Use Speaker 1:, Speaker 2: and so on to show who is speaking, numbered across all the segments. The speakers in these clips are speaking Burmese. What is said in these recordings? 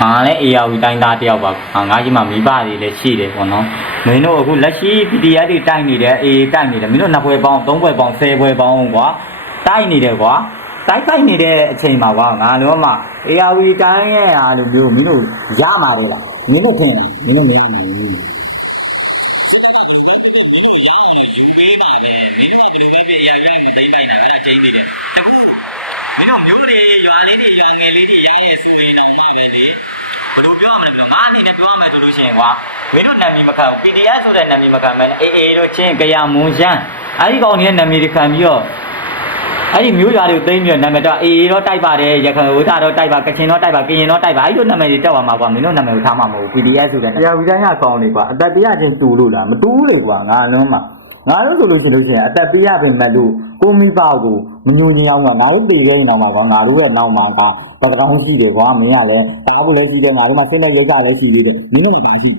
Speaker 1: ငါလည်း AR တိုင်းသားတယောက်ပါငါငါကြီးမှမိဘတွေလည်းရှိတယ်ပေါ့နော်မင်းတို့အခုလက်ရှိ PDF တွေတိုက်နေတယ် AA တိုက်နေတယ်မင်းတို့နှစ်ဘွယ်ပေါင်းသုံးဘွယ်ပေါင်းဆယ်ဘွယ်ပေါင်းကွာတိုက်နေတယ်ကွာတိုက်တိုက်နေတဲ့အချိန်မှာကွာငါလုံးဝ AR တိုင်းရဲ့အားလို့မျိုးမင်းတို့ရမှာလေလားမင်းတို့ထင်မင်းတို့မရဘူး ပေးပါနဲ့မင်းတို့ကဘယ်လိုပဲ အရာရိုက်ကိုတိုင်းတိုင်းတာအဲ့ဒါချင်းနေတယ်တခုမင်းတို့မျိုးတွေရွာလေးတွေရွာငယ်လေးတွေရရဲဆိုရင်တော့ငါပဲလေဘယ်လိုပြောရမလဲဘယ်လိုငါအနေနဲ့ပြောရမယ်ဆိုလို့ရှိရင်ကွာမင်းတို့နာမည်မခံဘူး PDF ဆိုတဲ့နာမည်မခံမဲအေးအေးတို့ချင်းကြရမွန်ရှမ်းအဲ့ဒီကောင်ကြီးရဲ့နာမည်တွေခံပြီးတော့အဲ့ဒီမျိုးရွာတွေကိုသိမ်းပြီးတော့နာမည်တော့အေးအေးတော့တိုက်ပါတယ်ရခိုင်ဝိသတော့တိုက်ပါကချင်တော့တိုက်ပါကရင်တော့တိုက်ပါအဲ့ဒီလိုနာမည်တွေကြောက်ပါမှာကွာမင်းတို့နာမည်ကိုထားမှာမဟုတ်ဘူး PDF ဆိုတဲ့တရားဝိတိုင်းကကောင်းနေကွာအတတရချင်းတူလို့လားမတူဘူးလေကွာငါလုံးမှာငါတို့ဆိုလို့ရှိလို့ရှိရင်အသက်ပေးရပြင်မဲ့လို့ ကိုမိဘကိုမညိုညင်အောင်ကငါတို့တည်ခဲ့ရင်တော့မှာကွာငါတို့ရဲ့နောက်မှာကပကတောင်းရှိတယ်ကွာမင်းကလည်းတားဖို့လည်းရှိတယ်ငါတို့မှစိတ်နဲ့ရိတ်ကလည်းရှိသေးတယ်မင်းတို့လည်းမရှိ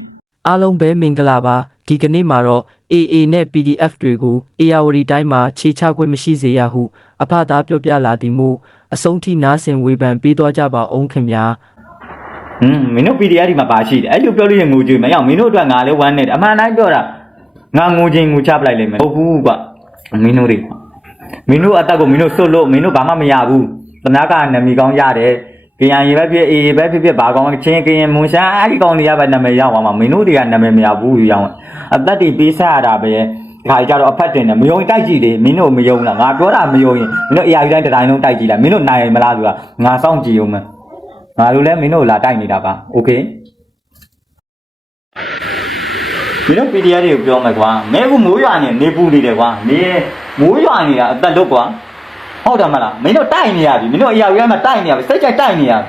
Speaker 2: အားလုံးပဲမင်္ဂလာပါဒီကနေ့မှာတော့ AA နဲ့ PDF တွေကို ARD တိုင်းမှာခြေချခွင့်မရှိစေရဟုအဖသားပြောပြလာသည်မို့အဆုံးထိနားဆင်ဝေဖန်ပေးသွားကြပါအောင်ခင်ဗျာ
Speaker 1: ဟွန်းမင်းတို့ PDF ဒီမှာပါရှိတယ်အဲ့လိုပြောလို့ရင်ငိုကြွေးမရအောင်မင်းတို့အတွက်ငါလည်းဝမ်းနေတယ်အမှန်တိုင်းပြောတာငါငိုချင်းငိုချပလိုက်လိမ့်မယ်ဟုတ်ဘူးကွာမင်းတို့တွေကွာ မင်းတို့အသက်ကိုမင်းတို့စွတ်လို့မင်းတို့ဘာမှမရဘူးတနာကနာမည်ကောင်းရတယ်ကရင်ရေပဲဖြစ်အေးပဲဖြစ်ဖြစ်ဘာကောင်းချင်းကရင်မွန်ရှာအဲ့ဒီကောင်းတွေကပဲနာမည်ရောက်သွားမှာမင်းတို့တွေကနာမည်မရဘူးရောင်းအသက်တွေပေးဆက်ရတာပဲခါကြတော့အဖက်တင်တယ်မယုံတိုက်ကြည့်လေမင်းတို့မယုံလားငါပြောတာမယုံရင်မင်းတို့ AI တိုင်းတစ်တိုင်းလုံးတိုက်ကြည့်လားမင်းတို့နိုင်မလားဆိုတာငါစောင့်ကြည့်အောင်မယ်ငါတို့လည်းမင်းတို့လာတိုက်နေတာပါโอเคမင်းတို့ PDF တွေကိုပြောမယ်ကွာမဲကမိုးရွာနေနေပူနေတယ်ကွာနေ မိုးရွာနေတာအသက်လွတ်ကွာဟုတ်တယ်မလားမင်းတို့တိုက်နေရပြီမင်းတို့ AI တိုင်းမှာတိုက်နေရပြီစိတ်ကြိုက်တိုက်နေရပြီ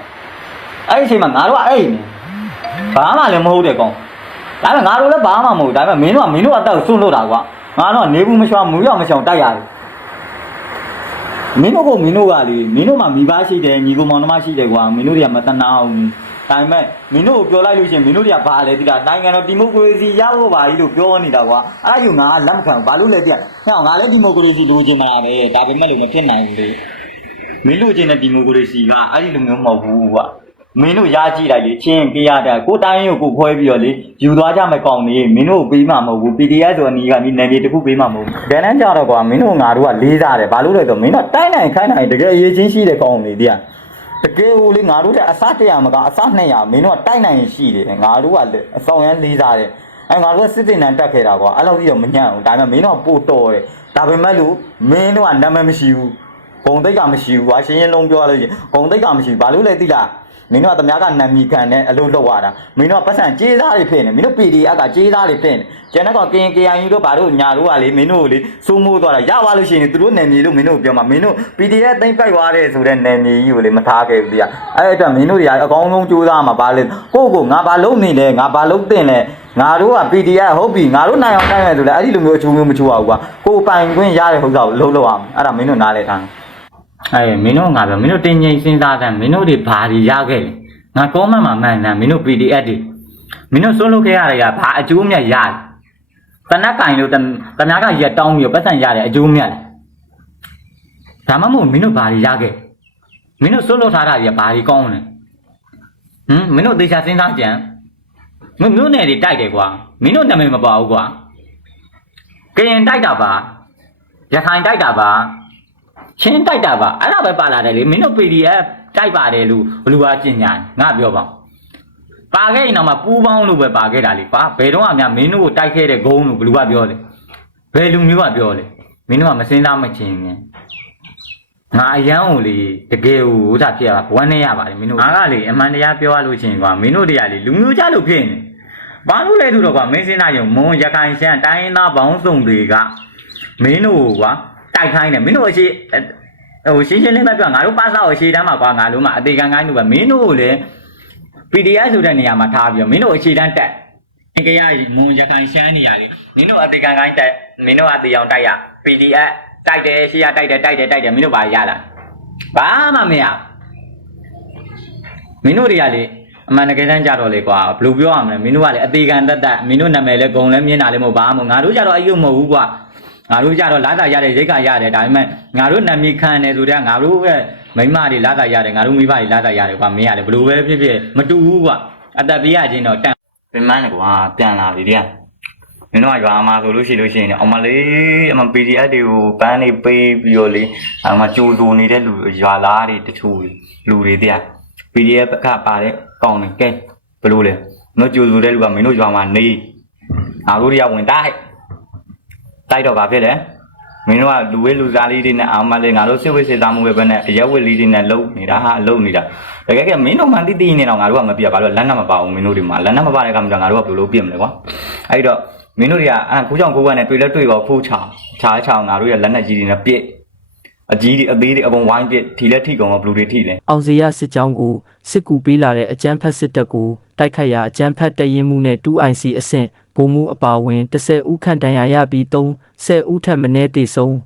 Speaker 1: အဲ့ဒီအချိန်မှာငါတို့ကအဲ့နေဘာမှလည်းမဟုတ်တဲ့ကောင်ဒါပေမဲ့ငါတို့လည်းဘာမှမဟုတ်ဒါပေမဲ့မင်းတို့ကမင်းတို့အသက်ကိုစွန့်လွတ်တာကွာငါတို့ကနေဘူးမချွာမူရောက်မချောင်တိုက်ရတယ်မင်းတို့ကမင်းတို့ကလေမင်းတို့မှာမိဘရှိတယ်ညီကောင်မောင်နှမရှိတယ်ကွာမင်းတို့တွေကမတနာအောင် ဒါပေမဲ့မင်းတို့ကိုပြောလိုက်လို့ရှိရင်မင်းတို့တွေကဘာလဲတိလားနိုင်ငံတော်ဒီမိုကရေစီရဖို့ပါကြီးလို့ပြောနေတာကွာအဲ့ဒါယူငါလက်မခံဘူးဘာလို့လဲတိဟဲ့ငါလည်းဒီမိုကရေစီလိုချင်တာပဲဒါပေမဲ့လို့မဖြစ်နိုင်ဘူးလေမင်းတို့ချင်တဲ့ဒီမိုကရေစီကအဲ့ဒီလိုမျိုးမဟုတ်ဘူးကွာမင်းတို့ရကြည့်လိုက်လေချင်းကြရတာကိုတိုင်းကိုကိုခွဲပြီးတော့လေယူသွားကြမယ်ကောင်းနေမင်းတို့ပေးမှမဟုတ်ဘူး PDF ဆိုအနီးကဒီနယ်မြေတစ်ခုပေးမှမဟုတ်ဘူးဒန်နန်းကြတော့ကွာမင်းတို့ငါတို့ကလေးစားတယ်ဘာလို့လဲဆိုတော့မင်းတို့တိုင်းနိုင်ခိုင်းနိုင်တကယ်အရေးချင်းရှိတဲ့ကောင်းနေတိ တကယ်ဟိုလေငါတို့တဲ့အစား100မကအစား200မင်းတို့ကတိုက်နိုင်ရင်ရှိတယ်ငါတို့ကအဆောင်ရမ်းလေးစားတယ်အဲငါတို့ကစစ်တင်တန်းတက်ခဲ့တာကွာအဲ့လောက်ကြီးတော့မညံ့ဘူးဒါပေမဲ့မင်းတို့ကပို့တော်တယ်ဒါပေမဲ့လို့မင်းတို့ကနာမည်မရှိဘူးဂုံတိတ်ကမရှိဘူးကွာရှင်းရှင်းလုံးပြောရလို့ရှိရင်ဂုံတိတ်ကမရှိဘူးဘာလို့လဲသိလား မင်းတို့ကတမယားကနာမည်ခံနဲ့အလုပ်လုပ်ရတာမင်းတို့ကပတ်စံကြေးသားတွေဖြစ်နေမင်းတို့ PDF ကကြေးသားတွေဖြစ်နေကျန်တဲ့ကောင်ကင် KIU တို့ဘာတို့ညာတို့ကလေမင်းတို့ကိုလေစိုးမိုးသွားတာရပါလို့ရှိရင်သူတို့နယ်မြေလို့မင်းတို့ပြောမှာမင်းတို့ PDF သိမ့်ပိုက်သွားတယ်ဆိုတဲ့နယ်မြေကြီးကိုလေမထားခဲ့ဘူးတရားအဲ့အတွက်မင်းတို့တွေကအကောင်းဆုံးကြိုးစားမှာပါလေကိုယ့်ကိုငါဘာလုပ်နေလဲငါဘာလုပ်တင်လဲငါတို့က PDF ဟုတ်ပြီငါတို့နိုင်အောင်နိုင်မယ်ဆိုလဲအဲ့ဒီလိုမျိုးအချိုးမျိုးမချိုးအောင်ကွာကိုယ်ပိုင်ခွင့်ရတဲ့ဟုတ်တာကိုလုံးလုံးအောင်အဲ့ဒါမင်းတို့နားလဲထား အဲ့မင်းတို့ငါပြောမင်းတို့တင်ငိမ့်စဉ်းစားတယ်မင်းတို့တွေဘာတွေရခဲ့လဲငါကောမန့်မှာမှန်တယ်မင်းတို့ PDF တွေမင်းတို့စိုးလုပ်ခဲ့ရတဲ့ကဘာအကျိုးမြတ်ရတယ်တနက်ကင်လို့တတနာကရက်တောင်းပြီးတော့ပတ်စံရတယ်အကျိုးမြတ်လဲဒါမှမဟုတ်မင်းတို့ဘာတွေရခဲ့မင်းတို့စိုးလုပ်ထားတာတွေကဘာတွေကောင်းလဲဟမ်မင်းတို့သေချာစဉ်းစားကြံမင်းမျိုးနယ်တွေတိုက်တယ်ကွာမင်းတို့နာမည်မပါဘူးကွာကရင်တိုက်တာပါရခိုင်တိုက်တာပါ ချင်းတိုက်တာပါအဲ့ဒါပဲပါလာတယ်လေမင်းတို့ PDF တိုက်ပါတယ်လို့ဘလူကကျင်ညာငါပြောပါပါခဲ့ရင်တော့မှပူးပေါင်းလို့ပဲပါခဲ့တာလေပါဘယ်တော့မှများမင်းတို့ကိုတိုက်ခဲ့တဲ့ဂုံးလို့ဘလူကပြောတယ်ဘယ်လူမျိုးကပြောလဲမင်းတို့ကမစင်းသားမချင်းငင်ငါအရန်ကိုလေတကယ်ကိုဥစ္စာဖြစ်ရပါဝမ်းနေရပါတယ်မင်းတို့ငါကလေအမှန်တရားပြောရလို့ချင်းကွာမင်းတို့တွေကလေလူမျိုးကြလို့ဖြစ်နေဘာလို့လဲသူတော့ကွာမင်းစင်းသားယုံမွန်ရခိုင်ရှမ်းတိုင်းရင်းသားဘောင်းစုံတွေကမင်းတို့ကွာ တိုက်ခိုင်းတယ်မင်းတို့အရှိဟိုရှင်းရှင်းလေးပဲပြောငါတို့ပါစာကိုရှေ့တန်းမှာကွာငါတို့မှအသေးခံကိုင်းလို့ပဲမင်းတို့ကိုလည်း PDF ဆိုတဲ့နေရာမှာထားပြီးတော့မင်းတို့အခြေတန်းတက်အင်ကရမွန်ရခိုင်ရှမ်းနေရလေမင်းတို့အသေးခံကိုင်းတက်မင်းတို့အသေးအောင်တိုက်ရ PDF တိုက်တယ်ရှေ့ရတိုက်တယ်တိုက်တယ်တိုက်တယ်မင်းတို့ဘာရလာဘာမှမရမင်းတို့တွေကလေအမှန်တကယ်တမ်းကြတော့လေကွာဘယ်လိုပြောရမလဲမင်းတို့ကလေအသေးခံတက်တက်မင်းတို့နာမည်လဲဂုံလဲမြင်တာလဲမဟုတ်ဘာမှမဟုတ်ငါတို့ကြတော့အယုံမဟုတ်ဘူးကွာ ငါတို့ကြတော့လာတာရတဲ့ရိတ်ကရတယ်ဒါပေမဲ့ငါတို့နာမည်ခံတယ်ဆိုတော့ငါတို့ရဲ့မိန်းမတွေလာတာရတယ်ငါတို့မိဘတွေလာတာရတယ်ကွာမင်းရတယ်ဘယ်လိုပဲဖြစ်ဖြစ်မတူဘူးကွာအသက်ပေးရခြင်းတော့တန်ပင်မန်းကွာပြန်လာပြီတဲ့မင်းတို့ကရွာမှာဆိုလို့ရှိလို့ရှိရင်အမလေးအမ PDF တွေကိုပန်းနေပေးပြီးတော့လေအမကြိုးတူနေတဲ့လူရွာသားတွေတချို့လူတွေတဲ့ PDF ကပါတဲ့ကောင်းတယ်ကဲဘယ်လိုလဲမင်းတို့ကြိုးတူတဲ့လူကမင်းတို့ရွာမှာနေငါတို့တွေကဝင်တိုက် တိုက်တော့ဗာဖြစ်လဲမင်းတို့ကလူဝဲလူသားလေးတွေနဲ့အာမလေးငါတို့စစ်ဝိစေသားမှုပဲပဲနဲ့အရက်ဝက်လေးတွေနဲ့လုံနေတာဟာလုံနေတာတကယ်ကမင်းတို့မှတိတိနေတော့ငါတို့ကမပြဘာလို့လက်နက်မပါဘူးမင်းတို့တွေမှာလက်နက်မပါတဲ့ကမှငါတို့ကဘယ်လိုပြစ်မလဲကွာအဲ့တော့မင်းတို့တွေကအဲကိုကြောင်ကိုကနဲ့တွေ့လဲတွေ့ပါဖိုးချောင်းချားချောင်းငါတို့ရဲ့လက်နက်ကြီးတွေနဲ့ပြစ်အကြီးတွေအသေးတွေအကုန်ဝိုင်းပြစ်ထီလက်ထိကုန်ကဘလူတွေထိလဲ
Speaker 2: အောင်စရစစ်ကြောင်းကိုစစ်ကူပေးလာတဲ့အကြမ်းဖက်စစ်တပ်ကိုတိုက်ခိုက်ရာအကြမ်းဖက်တရင်မှုနဲ့ 2IC အဆင့် ဗိုလ်မှူးအပါအဝင်10ဦးခန့်တန်ရာရပြီး30ဦးထက်မနည်းသေဆုံး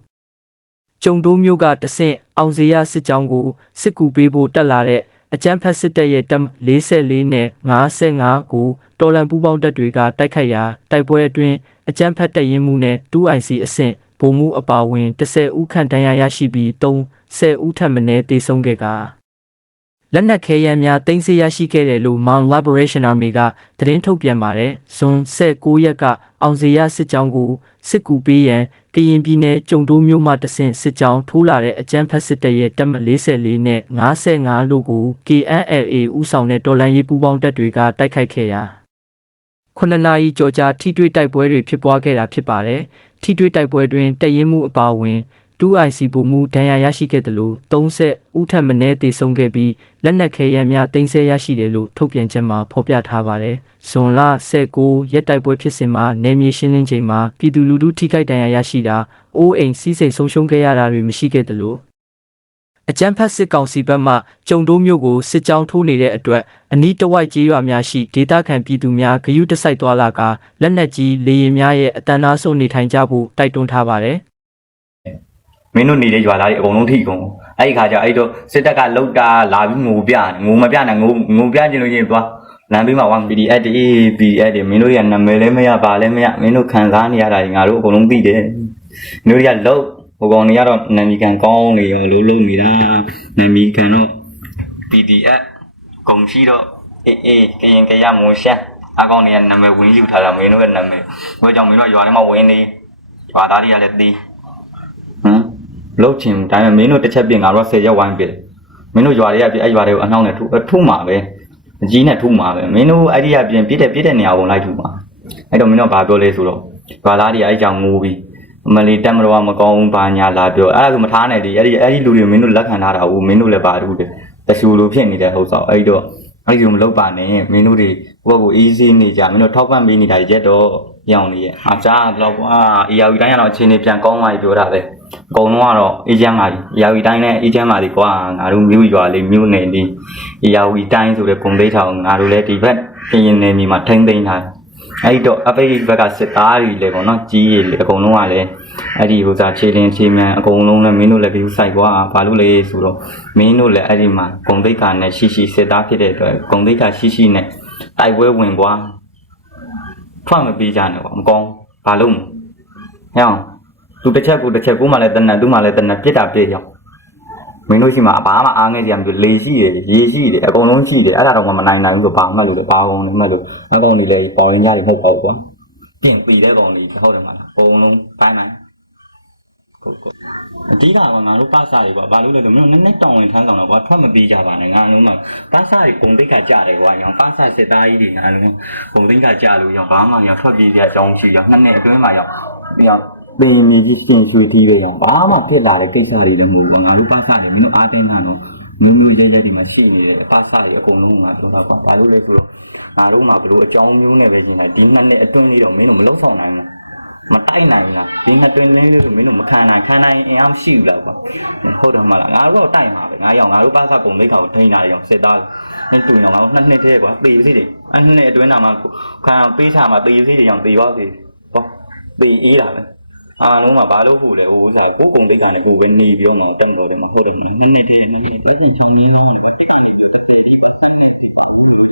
Speaker 2: ကျုံတိုးမျိုးကတဆင့်အောင်စရစစ်ကြောင်းကိုစစ်ကူပေးဖို့တက်လာတဲ့အကြမ်းဖက်စစ်တပ်ရဲ့တပ်44နဲ့55ကိုတော်လန်ပူးပေါင်းတပ်တွေကတိုက်ခိုက်ရာတိုက်ပွဲအတွင်းအကြမ်းဖက်တရင်မှုနဲ့ 2IC အဆင့်ဗိုလ်မှူးအပါအဝင်10ဦးခန့်တန်ရာရရှိပြီး30ဦးထက်မနည်းသေဆုံးခဲ့ကာ လက်နက်ခဲယမ်းများတင်စီရရှိခဲ့တယ်လို့ Mount Liberation Army ကသတင်းထုတ်ပြန်ပါတယ်။ဇွန်16ရက်ကအောင်စရစစ်ကြောင်းကိုစစ်ကူပေးရန်ကရင်ပြည်နယ်ကျုံတိုးမြို့မှတဆင့်စစ်ကြောင်းထိုးလာတဲ့အကြမ်းဖက်စစ်တပ်ရဲ့တပ်မ44နဲ့55လို့ကို KNLA ဦးဆောင်တဲ့တော်လှန်ရေးပူးပေါင်းတပ်တွေကတိုက်ခိုက်ခဲ့ရာခုနှစ်နာရီကြော်ကြာထိတွေ့တိုက်ပွဲတွေဖြစ်ပွားခဲ့တာဖြစ်ပါတယ်။ထိတွေ့တိုက်ပွဲတွင်တရင်မှုအပါအဝင် 2IC ပုံမှုဒဏ်ရာရရှိခဲ့တယ်လို့30ဦးထပ်မင်းတေဆုံးခဲ့ပြီးလက်နက်ခဲယမ်းများတင်ဆက်ရရှိတယ်လို့ထုတ်ပြန်ချက်မှာဖော်ပြထားပါတယ်။ဇွန်လ19ရက်တိုက်ပွဲဖြစ်စဉ်မှာနေမြေရှင်းလင်းချိန်မှာပြည်သူလူထုထိခိုက်ဒဏ်ရာရရှိတာအိုးအိမ်စီးစိမ်ဆုံးရှုံးခဲ့ရတာတွေမရှိခဲ့တယ်လို့အကြမ်းဖက်စစ်ကောင်စီဘက်မှကြုံတိုးမျိုးကိုစစ်ကြောင်းထိုးနေတဲ့အတွက်အနီးတစ်ဝိုက်ကြေးရွာများရှိဒေသခံပြည်သူများဂယုတစိုက်သွားလာကလက်နက်ကြီးလေရင်များရဲ့အတန်းအဆုံးနေထိုင်ကြဖို့တိုက်တွန်းထားပါတယ်
Speaker 1: မင်းတို့နေတဲ့ရွာသားတွေအကုန်လုံးထိကုန်အဲ့ဒီခါကျအဲ့တော့စစ်တပ်ကလှုပ်တာလာပြီးငိုပြငိုမပြနဲ့ငိုငိုပြခြင်းလို့ချင်းသွားလမ်းဘေးမှာ 1PD အဲ့ဒီ PD အဲ့ဒီမင်းတို့ရဲ့နာမည်လည်းမရပါလည်းမရမင်းတို့ခံစားနေရတာငါတို့အကုန်လုံးသိတယ်မင်းတို့ကလှုပ်ဟိုကောင်တွေကတော့နာမည်ကန်ကောင်းနေရောလို့လှုပ်နေတာနာမည်ကန်တော့ PDF ကုန်ရှိတော့အေးအေးကရင်ကရမွန်ရှာအကောင်တွေကနာမည်ဝင်ယူထားတာမင်းတို့ရဲ့နာမည်ဘယ်ကြောင့်မင်းတို့ရွာထဲမှာဝင်နေရွာသားတွေကလည်းသိဟမ် လှုပ်ချင်ဒါပေမဲ့မင်းတို့တစ်ချက်ပြင်ငါတို့10ရက်ဝိုင်းပြတယ်မင်းတို့ရွာတွေကပြအဲ့ရွာတွေကိုအနှောင်းနဲ့ထုထုမှာပဲအကြီးနဲ့ထုမှာပဲမင်းတို့အဲ့ဒီကပြင်ပြတဲ့ပြတဲ့နေရာကိုလိုက်ထုမှာအဲ့တော့မင်းတို့ဘာပြောလဲဆိုတော့ရွာသားတွေအဲ့ကြောင့်ငိုပြီးအမလီတက်မတော်ကမကောင်းဘူးဘာညာလာပြောအဲ့ဒါဆိုမထားနဲ့ဒီအဲ့ဒီအဲ့ဒီလူတွေမင်းတို့လက်ခံထားတာဟုတ်မင်းတို့လည်းပါတူတယ်တဆူလိုဖြစ်နေတဲ့ဟုတ်ဆောင်အဲ့တော့အဲ့ဒီလိုမလုပ်ပါနဲ့မင်းတို့တွေကိုယ့်ကိုအေးဆေးနေကြမင်းတို့ထောက်ပံ့ပေးနေတာရက်တော့ ပြောင်းနေရဲ့အားကြားတော့ကွာအေယာဝီတိုင်းကတော့အခြေအနေပြန်ကောင်းသွားပြီပြောတာပဲအကုန်လုံးကတော့အေဂျင့်မာကြီးအေယာဝီတိုင်းနဲ့အေဂျင့်မာကြီးကွာငါတို့မြို့ရွာလေးမြို့နယ်လေးအေယာဝီတိုင်းဆိုတဲ့ဂုံသိမ်းထောင်ငါတို့လည်းဒီဘက်ပြင်ရင်နယ်မြေမှာထိမ့်သိမ်းထားအဲ့တော့အပိတ်ဘက်ကစစ်သားတွေလည်းပေါ့နော်ကြီးရည်လေအကုန်လုံးကလည်းအဲ့ဒီဟိုစားခြေလင်းခြေမြန်အကုန်လုံးလည်းမင်းတို့လည်းပြီးဆိုင်ကွာဘာလို့လဲဆိုတော့မင်းတို့လည်းအဲ့ဒီမှာဂုံသိက္ခာနဲ့ရှိရှိစစ်သားဖြစ်တဲ့အတွက်ဂုံသိက္ခာရှိရှိနဲ့တိုက်ပွဲဝင်ကွာ ထွက်မပေးကြနဲ့ကွာမကောင်းဘာလို့ဟဲ့အောင်သူတစ်ချက်ကိုတစ်ချက်ကိုမှလည်းတနက်သူမှလည်းတနက်ပြစ်တာပြစ်ရောက်မင်းတို့ရှိမှာဘာမှအားငယ်ကြမလို့လေရှိတယ်ရေရှိတယ်အကုန်လုံးရှိတယ်အဲ့ဒါတော့မှမနိုင်နိုင်ဘူးဆိုဘာမှလို့လဲဘာကုန်လဲမှလို့အကောင်တွေလည်းပေါ်ရင်ကြတယ်မဟုတ်ပါဘူးကွာပြင်ပီတဲ့ကောင်တွေဟုတ်တယ်မလားအကုန်လုံးတိုင်းတိုင်းဟုတ်ဟုတ် အဓိကကငါတို့ပါစာတွေကွာဘာလို့လဲဆိုမင်းတို့နည်းနည်းတောင်းဝင်ထမ်းဆောင်တော့ကွာထွက်မပေးကြပါနဲ့ငါလုံးမှာပါစာတွေပုံတိတ်ကကြတယ်ကွာရောင်ပါစာစစ်သားကြီးတွေငါလုံးပုံတိတ်ကကြလို့ရောင်ဘာမှရောင်ထွက်ပြေးကြအကြောင်းရှိရောင်နှစ်နှစ်အတွင်းမှာရောင်ရောင်ပင်မြေကြီးရှင်ရွှေထီးပဲရောင်ဘာမှဖြစ်လာတဲ့ကိစ္စတွေလည်းမဟုတ်ဘူးငါတို့ပါစာတွေမင်းတို့အားတင်းတာတော့မင်းတို့ရဲရဲတွေမှာရှိနေတယ်ပါစာတွေအကုန်လုံးငါပြောတာကွာဘာလို့လဲဆိုတော့ငါတို့မှာဘလို့အကြောင်းမျိုးနဲ့ပဲရှင်လိုက်ဒီနှစ်နှစ်အတွင်းလေးတော့မင်းတို့မလောက်ဆောင်နိုင်ဘူး မတိုက်နိုင်ဘူးလားဒီနှစ်တွင်လင်းလေးဆိုမင်းတို့မခံနိုင်ခံနိုင်အင်အားမရှိဘူးလားကွာဟုတ်တယ်မလားငါတို့တော့တိုက်မှာပဲငါရောက်ငါတို့ပါစပုံမိခါကိုထိန်းတာရောစစ်သားနင်တူနေအောင်နှစ်နှစ်တည်းကွာတေးစီတွေအနှစ်အတွင်းနာမှာခံပေးချာမှာတေးစီတွေရောင်တေးပါစေဟောတေးအေးတာပဲအားလုံးမှာဘာလို့ခုလဲဟိုဆိုင်ကိုကုံတိတ်ကနေဟိုပဲနေပြီးတော့တက်တော်တယ်မဟုတ်တယ်နှစ်နှစ်တည်းနှစ်နှစ်ပဲစီချောင်းရင်းလုံးလေတိတိလေးပြောတဲ့တေးဒီပါဆိုင်နဲ့တောင်းလို့လေ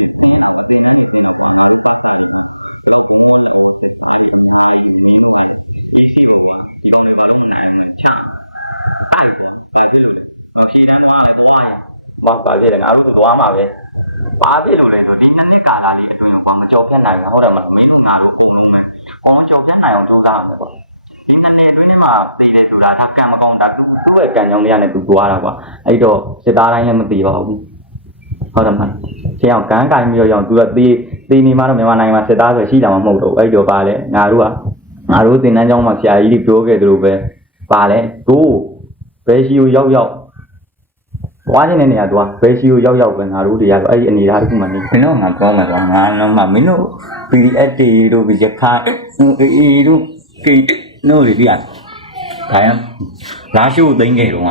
Speaker 1: ဒီစီကိုရောင်းနေပါလားချာအဲ့ဒါဖြစ်လို့အဖြေတန်းမှာတော့ ဘာပါဖြစ်တယ်ငါတို့သွားမှာပဲဘာဖြစ်လို့လဲဆိုဒီနှစ်နှစ်ကာလလေးအတွင်းကိုဘာမကြောက်ဖြတ်နိုင်ဘူးဟုတ်တယ်မလားမင်းတို့ငါတို့ပုံလုံးပဲအော်ကြောက်ဖြတ်နိုင်အောင်လုပ်တာပဲဒီနှစ်နှစ်အတွင်းမှာသိတယ်ဆိုတာဒါကံမကောင်းတာသူ့ရဲ့ကံကြောင့်လေးနဲ့သူသွားတာကွာအဲ့တော့စစ်သားတိုင်းလည်းမသိပါဘူးဟုတ်တယ်မလားရှင်းအောင်ကန်းကင်ပြီးတော့ရောသူကတေးတေးနေမှတော့မြန်မာနိုင်ငံမှာစစ်သားဆိုရှိတာမှမဟုတ်တော့အဲ့တော့ပါလေငါတို့ကငါတို့သင်တန်းကျောင်းမှာဆရာကြီးတွေပြောခဲ့သလိုပဲပါလေတို့ဘယ်ရှိကိုရောက်ရောက်။ သွားနေတဲ့နေရာသွားဘယ်စီကိုရောက်ရောက်ပဲငါတို့တွေကတော့အဲ့ဒီအနေအထားတစ်ခုမှနေ။မင်းတို့ငါကောင်းမှာကွာငါတော့မှမင်းတို့ PDF တွေတို့ရခိုင်အေးတို့ကိနို့တွေပြရ။ဒါရလာရှိုးသိမ်းခဲ့တော့က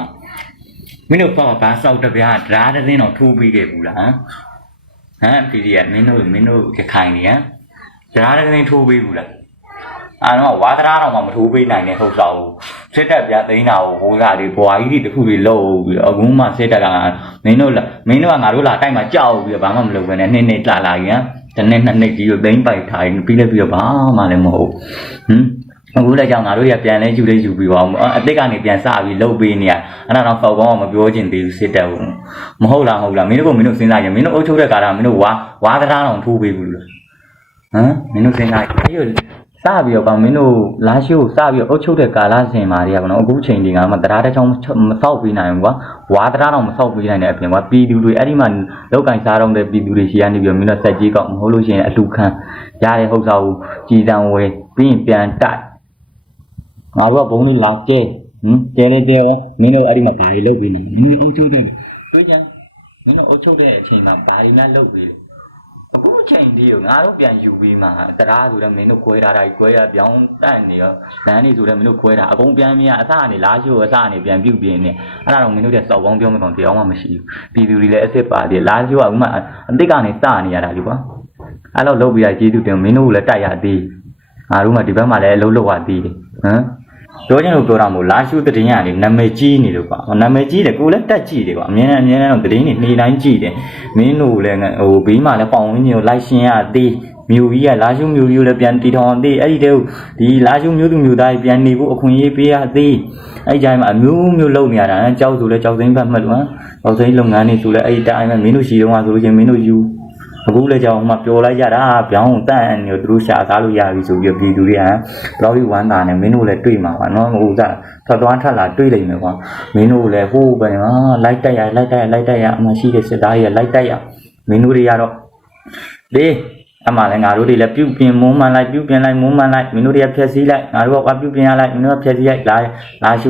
Speaker 1: မင်းတို့ပေါ့ဘာစောက်တပြားဒရာတဲ့င်းတော့ထိုးပြီးခဲ့ဘူးလားဟမ်။ဟမ် PDF မင်းတို့မင်းတို့ရခိုင်နေဟမ်ဒရာတဲ့င်းထိုးပြီးဘူးလား။ အာတော့ဝါသရာတော့မှမထိုးပေးနိုင်တဲ့ဟုတ်တော့စစ်တပ်ပြသိန်းတာကိုဟိုစားတွေဘွာကြီးတွေတခုတွေလှုပ်ပြီးတော့အခုမှစစ်တပ်ကမင်းတို့လာမင်းတို့ကငါတို့လာတိုက်မှာကြောက်ပြီးတော့ဘာမှမလုပ်ဘဲနဲ့နှစ်နှစ်လာလာရင်တနေ့နှစ်နှစ်ကြီးကိုသိန်းပိုက်ထားရင်ပြီးလိုက်ပြီးတော့ဘာမှလည်းမဟုတ်ဟမ်အခုလည်းကြောင့်ငါတို့ရပြန်လဲယူလေးယူပြီးပါအောင်အစ်စ်ကနေပြန်စပြီးလှုပ်ပေးနေရအဲ့ဒါတော့ပေါက်ပေါင်းမပြောချင်သေးဘူးစစ်တပ်ကိုမဟုတ်လားမဟုတ်လားမင်းတို့ကမင်းတို့စဉ်းစားရင်မင်းတို့အုပ်ချုပ်တဲ့ကာလမင်းတို့ဝါဝါသရားတော်ထိုးပေးဘူးလားဟမ်မင်းတို့စဉ်းစားအဲ့ရ စပြီးတော့ဗာမင်းတို့လာရှိုးစပြီးတော့အုပ်ချုပ်တဲ့ကာလစဉ်မှာတွေကဗောနော်အခုချိန်ဒီကမှတရားတစ်ချောင်းမဆောက်ပေးနိုင်ဘူးကွာဝါတရားတော့မဆောက်ပေးနိုင်တဲ့အပြင်ကွာပြည်သူတွေအဲ့ဒီမှာလောက်ကင်စားတော့တဲ့ပြည်သူတွေရှီကနေပြီးတော့မင်းတို့စက်ကြီးကောက်မဟုတ်လို့ရှိရင်အလူခံရတဲ့ဟုတ်စားဘူးကြည်တံဝဲပြီးရင်ပြန်တိုက်ငါတို့ကဘုံလေးလာကျဲဟင်ကျဲနေတယ်ရောမင်းတို့အဲ့ဒီမှာဘာတွေလုပ်ပေးနေမင်းတို့အုပ်ချုပ်တဲ့တွေ့ကြမင်းတို့အုပ်ချုပ်တဲ့အချိန်မှာဘာတွေများလုပ်ပေးလဲအ ခုချိန်ဒီကိုငါတို့ပြန်ယူပြီးမှတရားဆိုတော့မင်းတို့ခွဲထားတာကြီးခွဲရပြောင်းတန့်နေရောလမ်းနေဆိုတော့မင်းတို့ခွဲတာအကုန်ပြန်မြအစကနေလာရှို့အစကနေပြန်ပြုတ်ပြင်းနေအဲ့ဒါတော့မင်းတို့တဲ့စောက်ပေါင်းပြောမကောင်းတရားမှမရှိဘူးပြည်သူတွေလည်းအစ်စ်ပါတယ်လာရှို့ကဥမာအတိတ်ကနေစနေရတာဒီကွာအဲ့တော့လုပ်ပြီးရကျေးဇူးတင်မင်းတို့ကလည်းတိုက်ရသေးငါတို့မှဒီဘက်မှာလည်းအလုပ်လုပ်ရသေးတယ်ဟမ် ပြောချင်းလို့ပြောတာမို့လာရှုတဲ့တင်ရတယ်နာမည်ကြီးနေလို့ကွာနာမည်ကြီးတယ်ကိုလည်းတက်ကြည့်တယ်ကွာအမြဲတမ်းအမြဲတမ်းတော့တင်နေနေတိုင်းကြည့်တယ်မင်းတို့လည်းဟိုဘေးမှာလည်းပေါင်ဝင်းကြီးကိုလိုက်ရှင်ရသေးမြို့ကြီးကလာရှုမြို့ကြီးကိုလည်းပြန်တီထောင်သေးအဲ့ဒီတည်းဒီလာရှုမြို့သူမြို့သားကြီးပြန်နေဖို့အခွင့်အရေးပေးရသေးအဲ့ကြိုင်မှာအမျိုးမျိုးလုပ်နေရတာကြောက်ဆိုလဲကြောက်သိမ်းဖတ်မှတ်လို့ဟမ်ကြောက်သိမ်းလုပ်ငန်းတွေဆိုလဲအဲ့ဒီတိုင်းမှာမင်းတို့ရှိတော့ဆိုလို့ချင်းမင်းတို့ယူ အခုလည်းကြောင်မှပြောလိုက်ကြတာပြောင်းတန့်နေသူတို့ရှာကားလို့ရပြီဆိုပြီးပြည်သူတွေကဘယ်တော့ဒီဝမ်းသာနေမင်းတို့လည်းတွေ့မှာပါနော်ဟိုကထွက်သွားထက်လာတွေ့လိမ့်မယ်ကွာမင်းတို့လည်းဟိုးပဲဟာလိုက်တက်ရလိုက်တက်ရလိုက်တက်ရအမှရှိတဲ့စစ်သားကြီးလိုက်တက်ရမင်းတို့တွေကတော့ဒီအမှလည်းငါတို့တွေလည်းပြုတ်ပြင်မုံမှန်လိုက်ပြုတ်ပြင်လိုက်မုံမှန်လိုက်မင်းတို့တွေကဖြက်စီးလိုက်ငါတို့ကပြုတ်ပြင်ရလိုက်မင်းတို့ကဖြက်စီးလိုက်လာလာရှု